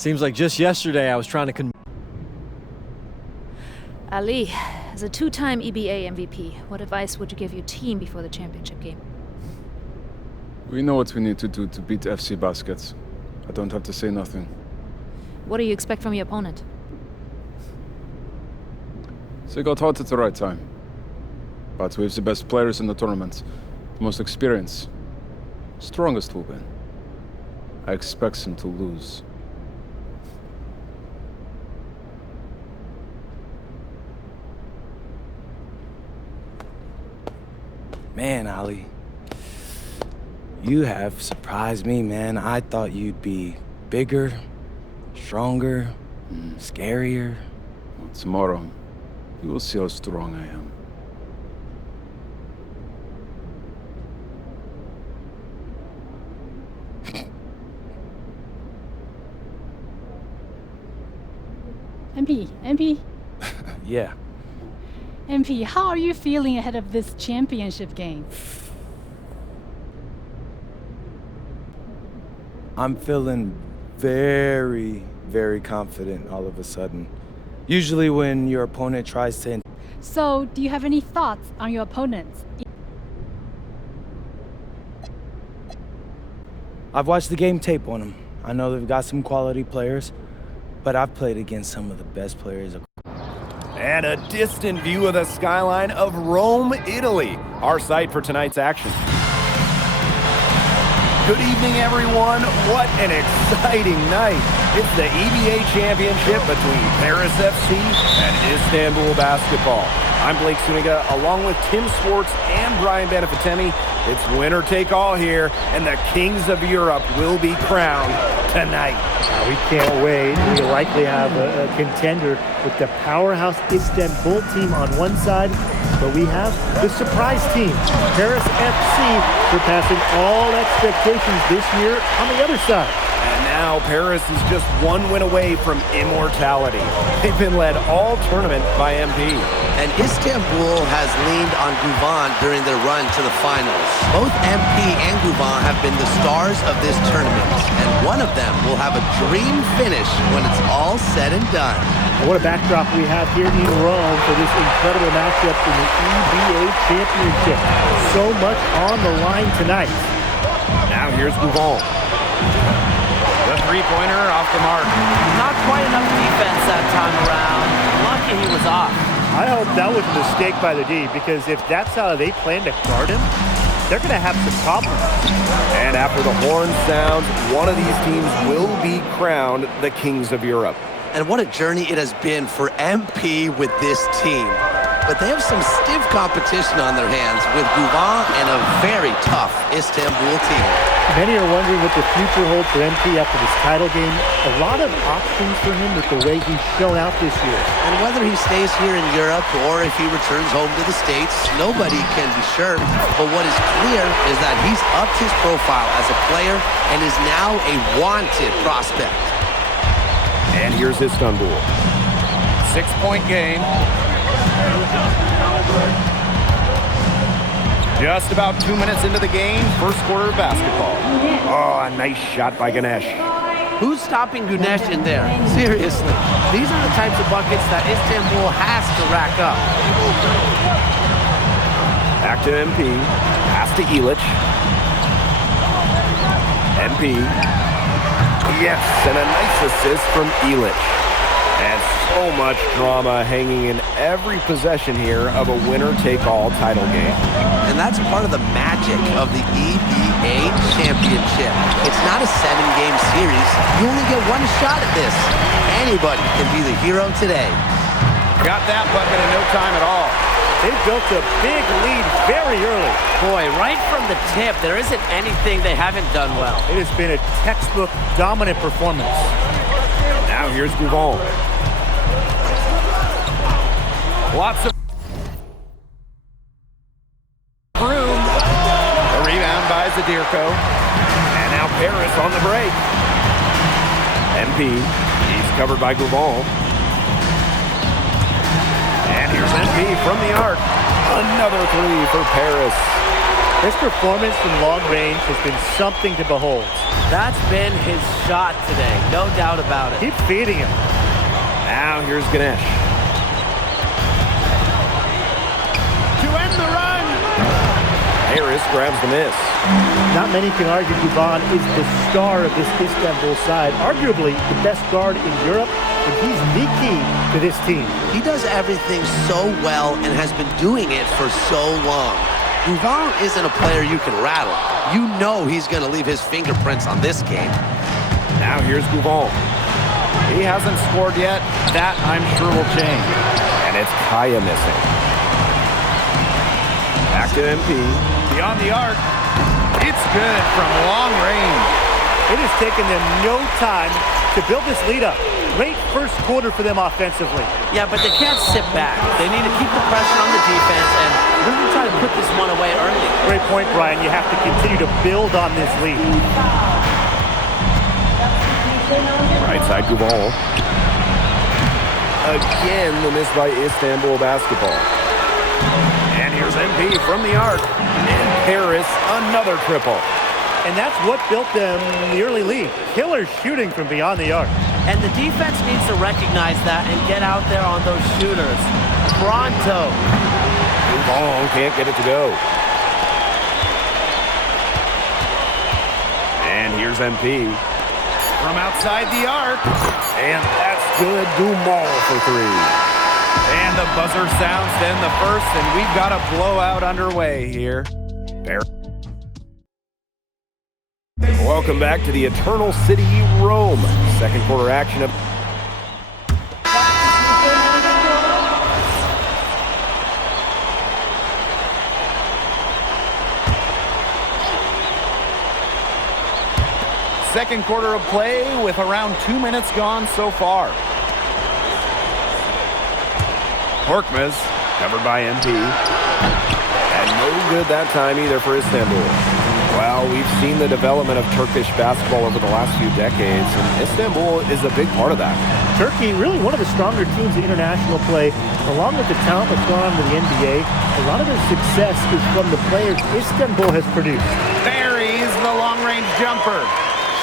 Seems like just yesterday I was trying to Ali, as a two-time EBA MVP, what advice would you give your team before the championship game? We know what we need to do to beat FC Baskets. I don't have to say nothing. What do you expect from your opponent? They got hot at the right time. But we have the best players in the tournament, the most experience. Strongest will win. I expect them to lose. Man, Ali, you have surprised me, man. I thought you'd be bigger, stronger, scarier. Well, tomorrow, you will see how strong I am. MP? Yeah. MP, how are you feeling ahead of this championship game? I'm feeling very, very confident all of a sudden. Usually when your opponent tries to... So, do you have any thoughts on your opponents? I've watched the game tape on them. I know they've got some quality players, but I've played against some of the best players. And a distant view of the skyline of Rome, Italy, our site for tonight's action. Good evening, everyone. What an exciting night. It's the EBA championship between Paris FC and Istanbul Basketbol. I'm Blake Suniga, along with Tim Swartz and Brian Benefitemi. It's winner take all here, and the Kings of Europe will be crowned tonight. We can't wait. We likely have a contender with the powerhouse Istanbul team on one side, but we have the surprise team, Paris FC, surpassing all expectations this year on the other side. And now Paris is just one win away from immortality. They've been led all tournament by MP. And Istanbul has leaned on Guvan during their run to the finals. Both MP and Guvan have been the stars of this tournament, and one of them will have a dream finish when it's all said and done. And what a backdrop we have here in Rome for this incredible matchup in the EBA Championship. So much on the line tonight. Now here's Guvan. The three-pointer off the mark. Not quite enough defense that time around. Lucky he was off. I hope that was a mistake by the D, because if that's how they plan to guard him, they're going to have some problems. And after the horn sounds, one of these teams will be crowned the Kings of Europe. And what a journey it has been for MP with this team. But they have some stiff competition on their hands with Guvan and a very tough Istanbul team. Many are wondering what the future holds for MP after this title game. A lot of options for him with the way he's shown out this year. And whether he stays here in Europe or if he returns home to the States, nobody can be sure. But what is clear is that he's upped his profile as a player and is now a wanted prospect. And here's Istanbul. 6-point game. Just about 2 minutes into the game, first quarter of basketball. Oh, a nice shot by Ganesh. Who's stopping Ganesh in there? Seriously, these are the types of buckets that Istanbul has to rack up. Back to MP, pass to Ilic. MP. Yes, and a nice assist from Ilic. And so much drama hanging in every possession here of a winner-take-all title game. And that's part of the magic of the EBA Championship. It's not a 7-game series. You only get one shot at this. Anybody can be the hero today. Got that bucket in no time at all. They built a big lead very early. Boy, right from the tip, there isn't anything they haven't done well. It has been a textbook dominant performance. Now here's Guvan. Lots of room. A rebound by Zadirko. And now Paris on the break. MP. He's covered by Guvan. And here's MP from the arc. Another three for Paris. His performance from long range has been something to behold. That's been his shot today, no doubt about it. Keep feeding him. Now here's Ganesh. To end the run! Harris grabs the miss. Not many can argue Guvan is the star of this Istanbul side, arguably the best guard in Europe, and he's the key to this team. He does everything so well and has been doing it for so long. Guvan isn't a player you can rattle. You know he's going to leave his fingerprints on this game. Now here's Guvan. He hasn't scored yet. That, I'm sure, will change. And it's Kaya missing. Back to MP. Beyond the arc. It's good from long range. It has taken them no time to build this lead up. Great first quarter for them offensively. Yeah, but they can't sit back. They need to keep the pressure on the defense and really try to put this one away early. Great point, Brian. You have to continue to build on this lead. Right side Guvan. Again, the miss by Istanbul Basketbol. And here's MP from the arc. And Harris, another triple. And that's what built them the early lead. Killer shooting from beyond the arc. And the defense needs to recognize that and get out there on those shooters. Pronto. Guvan can't get it to go. And here's MP. From outside the arc. And that's good. Dumal for three. And the buzzer sounds to end the first, and we've got a blowout underway here. Welcome back to the Eternal City, Rome. Second quarter action of... Second quarter of play with around 2 minutes gone so far. Korkmaz, covered by MP. And no good that time either for Istanbul. Well, we've seen the development of Turkish basketball over the last few decades, and Istanbul is a big part of that. Turkey, really one of the stronger teams in international play. Along with the talent that's gone on to the NBA, a lot of their success is from the players Istanbul has produced. Buries the long-range jumper.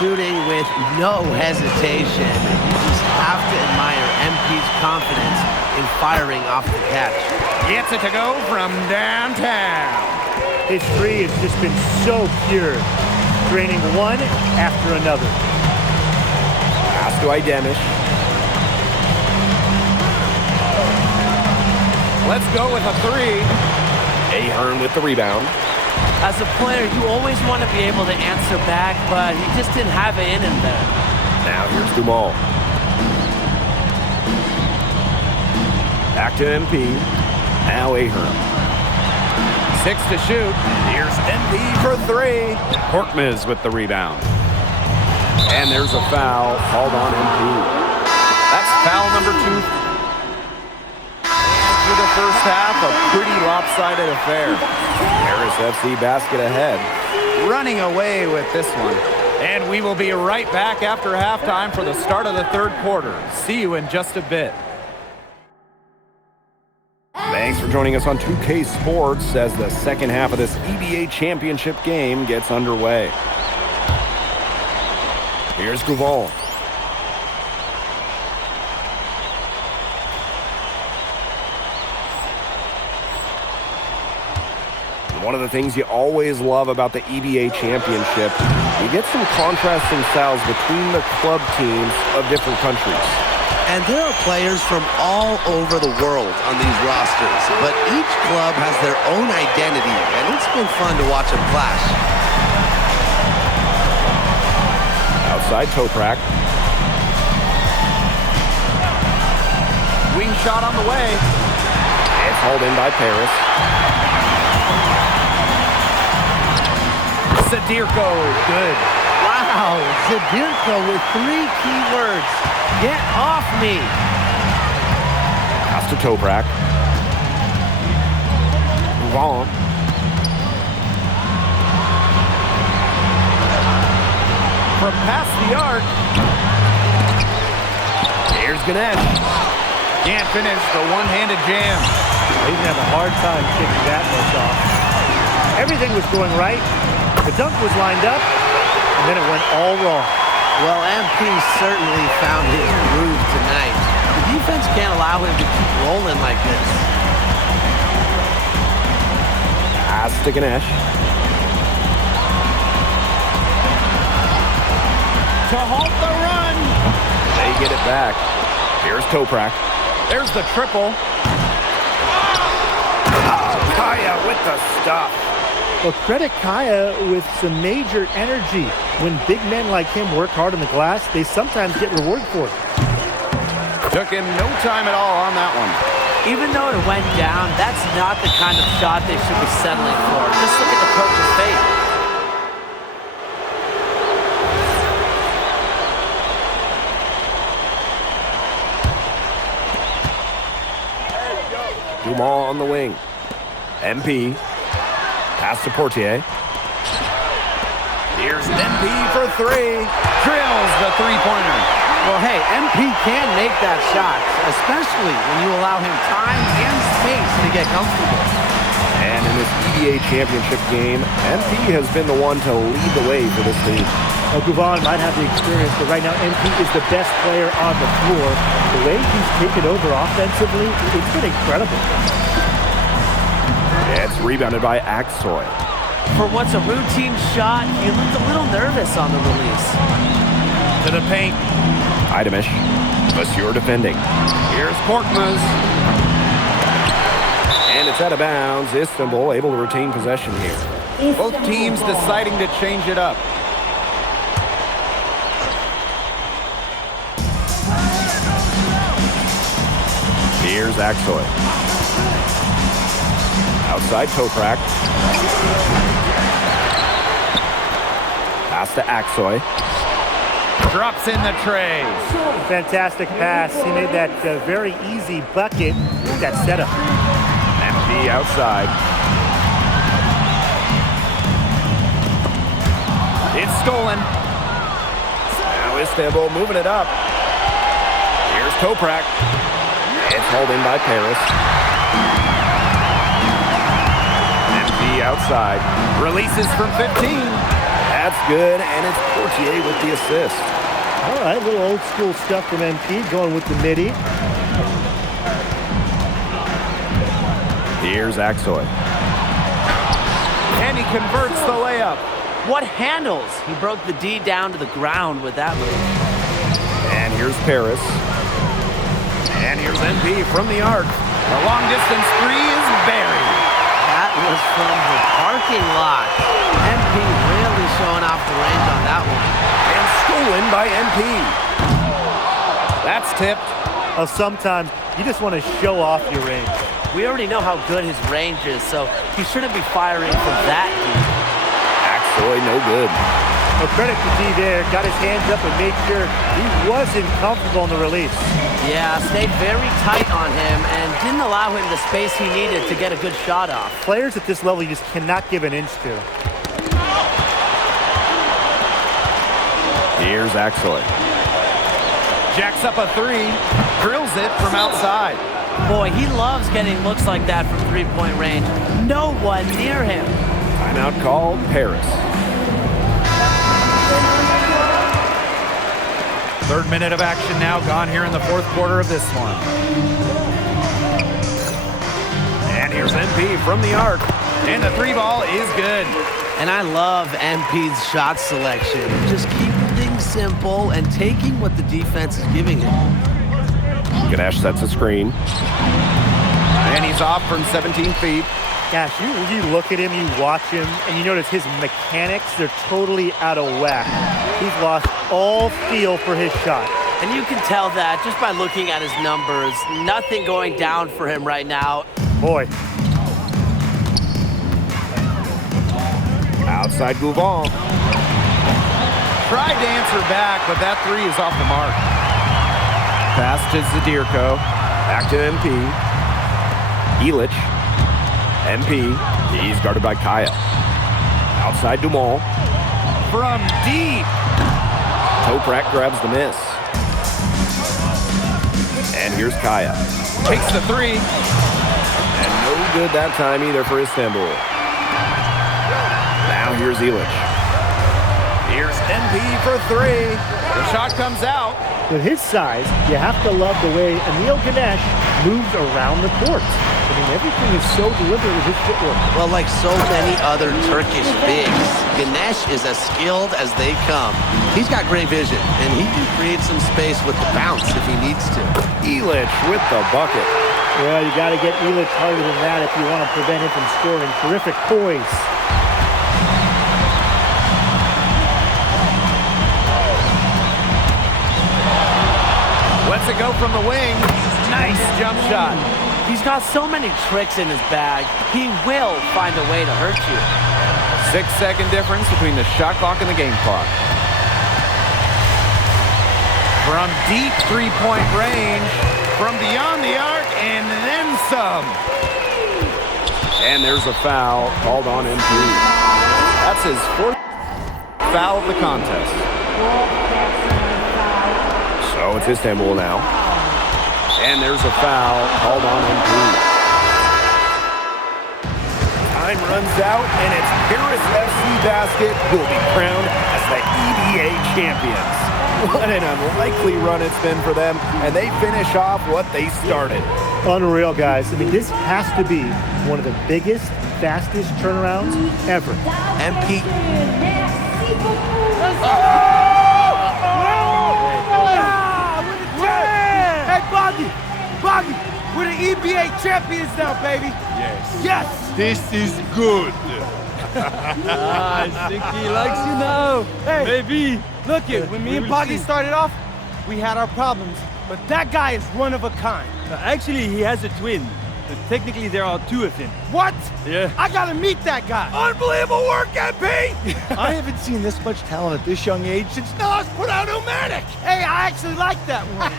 Shooting with no hesitation. You just have to admire MP's confidence in firing off the catch. Gets it to go from downtown. His three has just been so pure, draining one after another. Pass to Idemish. Let's go with a three. Ahern with the rebound. As a player, you always want to be able to answer back, but he just didn't have it in him there. Now here's Dumal. Back to MP. Now Ahern. 6 to shoot. Here's MP for three. Korkmaz with the rebound. And there's a foul called on MP. That's foul number 2. For the first half, a pretty lopsided affair. Paris FC basket ahead. Running away with this one. And we will be right back after halftime for the start of the third quarter. See you in just a bit. Thanks for joining us on 2K Sports as the second half of this EBA championship game gets underway. Here's Guvan. One of the things you always love about the EBA championship, you get some contrasting styles between the club teams of different countries. And there are players from all over the world on these rosters, but each club has their own identity, and it's been fun to watch them clash. Outside Toprak. Wing shot on the way. It's hauled in by Paris. Zadirko, good. Wow, Zadirko with 3 key words. Get off me. Pass to Toprak. Guvan. From past the arc. Here's Ganesh. Can't finish the one-handed jam. He's gonna have a hard time kicking that much off. Everything was going right. The dunk was lined up, and then it went all wrong. Well, MP certainly found his groove tonight. The defense can't allow him to keep rolling like this. Pass to Ganesh. To halt the run. They get it back. Here's Toprak. There's the triple. Kaya with the stuff. Well, credit Kaya with some major energy. When big men like him work hard on the glass, they sometimes get rewarded for it. Took him no time at all on that one. Even though it went down, that's not the kind of shot they should be settling for. Just look at the coach's face. Dumas on the wing. MP. Pass to Portier. Here's MP for three. Drills the three-pointer. Well, hey, MP can make that shot, especially when you allow him time and space to get comfortable. And in this EBA championship game, MP has been the one to lead the way for this team. Well, Gouvan might have the experience, but right now MP is the best player on the floor. The way he's taken over offensively, it's been incredible. It's rebounded by Aksoy. For what's a routine shot, he looked a little nervous on the release. To the paint. Idemish. Monsieur defending. Here's Korkmaz. And it's out of bounds. Istanbul able to retain possession here. Both teams deciding to change it up. Here's Aksoy. Outside Toprak. Pass to Aksoy. Drops in the tray. Fantastic pass. He made that very easy bucket with that setup. MP outside. It's stolen. Now Istanbul moving it up. Here's Toprak. It's hauled in by Paris. MP outside. Releases from 15. That's good, and it's Portier with the assist. All right, little old school stuff from MP, going with the midi. Here's Aksoy. And he converts the layup. What handles? He broke the D down to the ground with that move. And here's Paris. And here's MP from the arc. The long distance three is buried. That was from the parking lot. MP really showing off the range on that one. And stolen by MP. That's tipped. Oh, sometimes you just want to show off your range. We already know how good his range is, so he shouldn't be firing from that deep. Aksoy, no good. Well, credit to D there. Got his hands up and made sure he wasn't comfortable on the release. Yeah, stayed very tight on him and didn't allow him the space he needed to get a good shot off. Players at this level you just cannot give an inch to. Here's Aksoy. Jacks up a three. Drills it from outside. Boy, he loves getting looks like that from three-point range. No one near him. Timeout called, Paris. Third minute of action now gone here in the fourth quarter of this one. And here's MP from the arc. And the three ball is good. And I love MP's shot selection. Just keeping things simple and taking what the defense is giving him. Ganesh sets a screen. And he's off from 17 feet. Gosh, you look at him, you watch him, and you notice his mechanics, they're totally out of whack. He's lost all feel for his shot. And you can tell that just by looking at his numbers. Nothing going down for him right now. Boy. Outside Gouvan. Tried to answer back, but that three is off the mark. Pass to Zadirko. Back to MP. Elich. MP. He's guarded by Kaya. Outside Dumont. From deep. Toprak grabs the miss. And here's Kaya. Takes the three. And no good that time either for Istanbul. Now here's Elic. Here's MP for three. The shot comes out. With his size, you have to love the way Emil Ganesh moves around the court. I mean, everything is so deliberate with his footwork. Well, like so many other Turkish bigs, Ganesh is as skilled as they come. He's got great vision, and he can create some space with the bounce if he needs to. Elic with the bucket. Well, you got to get Elic harder than that if you want to prevent him from scoring. Terrific poise. Lets it go from the wing. Nice jump shot. He's got so many tricks in his bag. He will find a way to hurt you. 6-second difference between the shot clock and the game clock. From deep three-point range, from beyond the arc, and then some. And there's a foul called on MP. That's his fourth foul of the contest. So it's Istanbul now. And there's a foul called on MP. Time runs out, and it's Paris FC Basket who will be crowned as the EBA champions. What an unlikely run it's been for them, and they finish off what they started. Unreal, guys. I mean, this has to be one of the biggest, fastest turnarounds ever. MP. Boggy, we're the EBA champions now, baby. Yes. Yes. This is good. I think he likes you now. Hey, Maybe. look it. When me and Boggy started off, we had our problems, but that guy is one of a kind. Actually, he has a twin. But technically, there are two of him. What? Yeah. I gotta meet that guy. Unbelievable work, MP! I haven't seen this much talent at this young age since Nas put out Omatic. Hey, I actually like that one.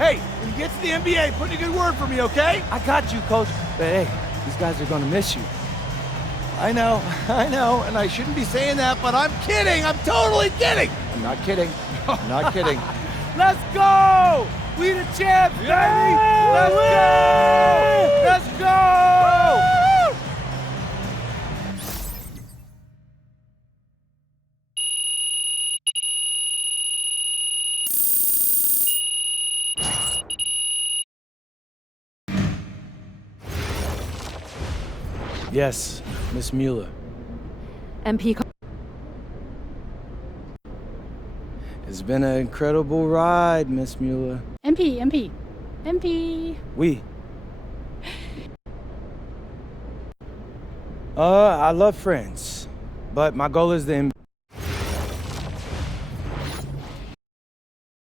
Hey, when he gets to the NBA, put in a good word for me, okay? I got you, coach. But hey, these guys are gonna miss you. I know, and I shouldn't be saying that, but I'm kidding. I'm totally kidding. I'm not kidding. I'm not kidding. Let's go! We the champs, baby! Let's go! Let's go! Yes, Miss Mueller. MP. It's been an incredible ride, Miss Mueller. MP. We. I love friends, but my goal is the